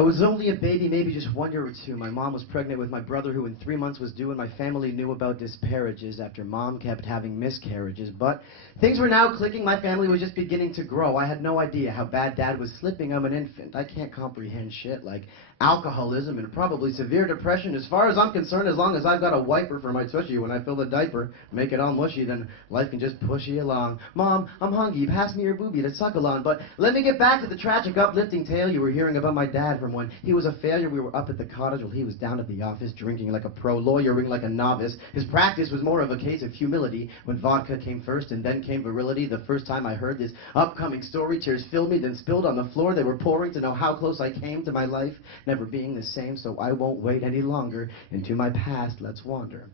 I was only a baby, maybe just 1 year or two. My mom was pregnant with my brother, who in 3 months was due, and my family knew about disparages after Mom kept having miscarriages. But things were now clicking. My family was just beginning to grow. I had no idea how bad Dad was slipping. I'm an infant. I can't comprehend shit like alcoholism and probably severe depression. As far as I'm concerned, as long as I've got a wiper for my tushy when I fill the diaper, make it all mushy, then life can just push you along. Mom, I'm hungry. Pass me your boobie to suckle on. But let me get back to the tragic, uplifting tale you were hearing about my dad from when he was a failure. We were up at the cottage while he was down at the office, drinking like a pro, lawyering like a novice. His practice was more of a case of humility. When vodka came first and then came virility, the first time I heard this upcoming story, tears filled me, then spilled on the floor. They were pouring to know how close I came to my life never being the same, so I won't wait any longer. Into my past, let's wander.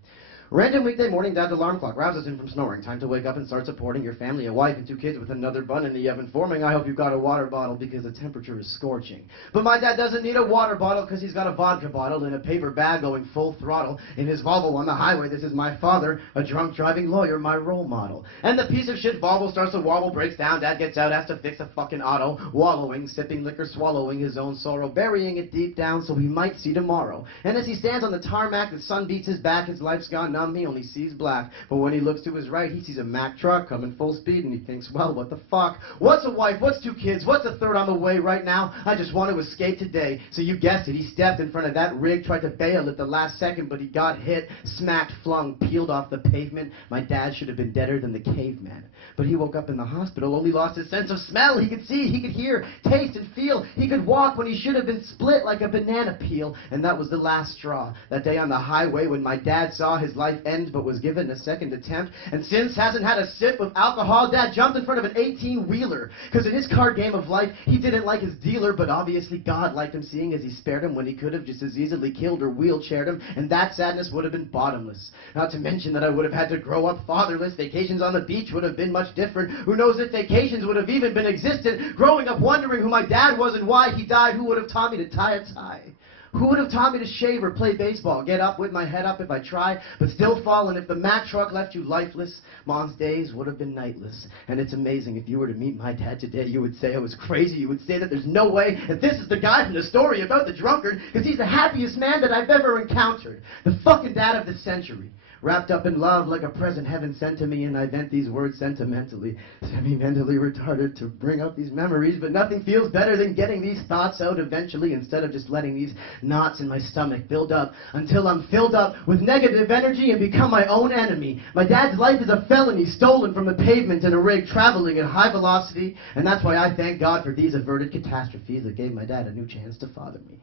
Random weekday morning, Dad's alarm clock rouses him from snoring. Time to wake up and start supporting your family, a wife and 2 kids with another bun in the oven forming. I hope you've got a water bottle because the temperature is scorching. But my dad doesn't need a water bottle because he's got a vodka bottle in a paper bag going full throttle in his Volvo on the highway. This is my father, a drunk driving lawyer, my role model. And the piece of shit Volvo starts to wobble, breaks down. Dad gets out, has to fix a fucking auto, wallowing, sipping liquor, swallowing his own sorrow, burying it deep down so he might see tomorrow. And as he stands on the tarmac, the sun beats his back, his life's gone numb, he only sees black. But when he looks to his right, he sees a Mack truck coming full speed, and he thinks, well, what the fuck? What's a wife? What's 2 kids? What's a third on the way right now? I just want to escape today. So you guessed it, he stepped in front of that rig, tried to bail at the last second, but he got hit, smacked, flung, peeled off the pavement. My dad should have been deader than the caveman. But he woke up in the hospital, only lost his sense of smell. He could see, he could hear, taste, and feel. He could walk when he should have been split like a banana peel. And that was the last straw. That day on the highway when my dad saw his life end but was given a second attempt, and since hasn't had a sip of alcohol, Dad jumped in front of an 18-wheeler. Because in his card game of life, he didn't like his dealer, but obviously God liked him, seeing as he spared him when he could have just as easily killed or wheelchaired him, and that sadness would have been bottomless. Not to mention that I would have had to grow up fatherless. Vacations on the beach would have been much different. Who knows if vacations would have even been existent? Growing up wondering who my dad was and why he died. Who would have taught me to tie a tie? Who would have taught me to shave or play baseball? Get up with my head up if I try, but still fall. And if the Mack truck left you lifeless, Mom's days would have been nightless. And it's amazing, if you were to meet my dad today, you would say I was crazy. You would say that there's no way that this is the guy from the story about the drunkard, because he's the happiest man that I've ever encountered. The fucking dad of the century. Wrapped up in love like a present heaven sent to me, and I vent these words sentimentally, semi-mentally retarded to bring up these memories, but nothing feels better than getting these thoughts out eventually instead of just letting these knots in my stomach build up until I'm filled up with negative energy and become my own enemy. My dad's life is a felony stolen from the pavement in a rig traveling at high velocity, and that's why I thank God for these averted catastrophes that gave my dad a new chance to father me.